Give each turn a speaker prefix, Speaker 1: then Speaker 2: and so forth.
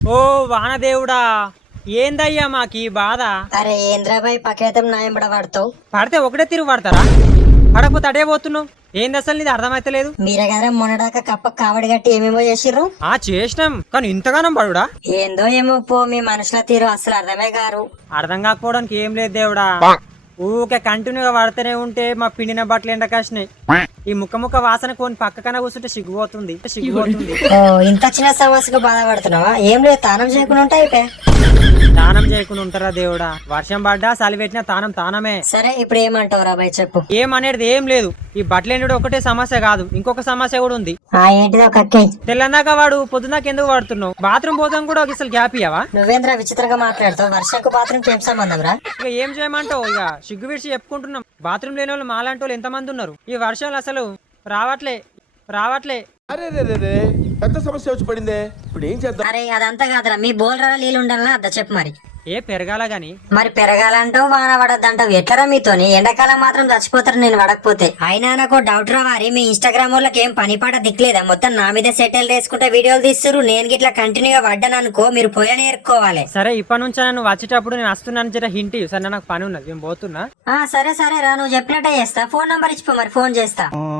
Speaker 1: ఓ వానదేవుడా, ఏందయ్యా మాకీ బాధ?
Speaker 2: అరే ఏంద్రాబాయ్ పకేతం నాయంబడ పడతావు.
Speaker 1: పడితే ఒకటే తిరుగు పడతారా? పడకపోతే అడే పోతున్నావు. ఏంది అసలు నీది అర్థమైతలేదు.
Speaker 2: మీరే కదా మొన్నడాక కప్ప కావడి గట్టి ఏమేమో చేసిర్రు.
Speaker 1: చేసినాం, కానీ ఇంతగానం పడుడా?
Speaker 2: ఏందో ఏమో పో, మీ మనుషుల తీరు అసలు అర్థమే గారు.
Speaker 1: అర్థం కాకపోవడానికి ఏం లేదు దేవుడా. ఊకే కంటిన్యూగా పడుతూనే ఉంటే మా పిండిన బట్టలు ఎండకాసినాయి. ఈ ముక్క వాసన కొని పక్కకన్నా కూర్చుంటే సిగ్గుపోతుంది.
Speaker 2: ఓ ఇంత చిన్న సమస్యకు బాధపడుతున్నావా? ఏం లేదు, తానం చేయకుండా ఉంటా అయిపోయా.
Speaker 1: దానం చేయకుండా ఉంటారా దేవుడా? వర్షం పడ్డా చలి పెట్టినా తానం తానమే.
Speaker 2: సరే ఇప్పుడు ఏమంటావు రాబాయ్ చెప్పు.
Speaker 1: ఏమనేది ఏం లేదు. ఈ బట్టలు ఎండు ఒకటే సమస్య కాదు, ఇంకొక సమస్య కూడా ఉంది.
Speaker 2: ఏంటిదో కక్కే.
Speaker 1: తెల్లన్నాక వాడు పొద్దున్నాక ఎందుకు వాడుతున్నావు? బాత్రూమ్ పోతాం కూడా ఒక అసలు గ్యాప్ ఇయ్యవా?
Speaker 2: నువ్వేంద్రా విచిత్రంగా మాట్లాడుతావు? వర్షంకు బాత్రూమ్ ఏం సంబంధం రా?
Speaker 1: ఇక ఏం చేయమంటావు? ఇక సిగ్గు విడిచి చెప్పుకుంటున్నాం. బాత్రూమ్ లేని వాళ్ళు మాలాంటి వాళ్ళు ఎంతమంది ఉన్నారు? ఈ వర్షాలు అసలు రావట్లే.
Speaker 3: అరే పెద్ద సమస్య వచ్చి పడిందే, ఇప్పుడు ఏం చేద్దాం?
Speaker 2: అరే అదంతా కాదురా, మీ బోల్రా నీళ్ళు ఉండాలన్నా అద్దా చెప్పు మరి.
Speaker 1: పెరగాల గాని
Speaker 2: మరి పెరగాలంటావు, వాన పడద్దంటావు. ఎట్లరా మీతోని? ఎండాకాలం మాత్రం చచ్చిపోతారు నేను పడకపోతే. అయినా నాకు డౌట్ రా వారి, మీ ఇన్స్టాగ్రామ్ వాళ్ళకి ఏం పని పాట దిక్కులేదా? మొత్తం నా మీద సెటిల్ చేసుకుంటే వీడియోలు తీస్తారు. నేను గిట్లా కంటిన్యూగా పడ్డాను అనుకో, మీరు పోయని ఏరుకోవాలి.
Speaker 1: సరే ఇప్పటి నుంచి నన్ను వచ్చేటప్పుడు నేను వస్తున్నాను, జర హింట్ సరే, నాకు పని ఉన్నది, నేను పోతున్నా.
Speaker 2: సరే రా, నువ్వు చెప్పినట్టే చేస్తా. ఫోన్ నంబర్ ఇచ్చిపో మరి, ఫోన్ చేస్తా.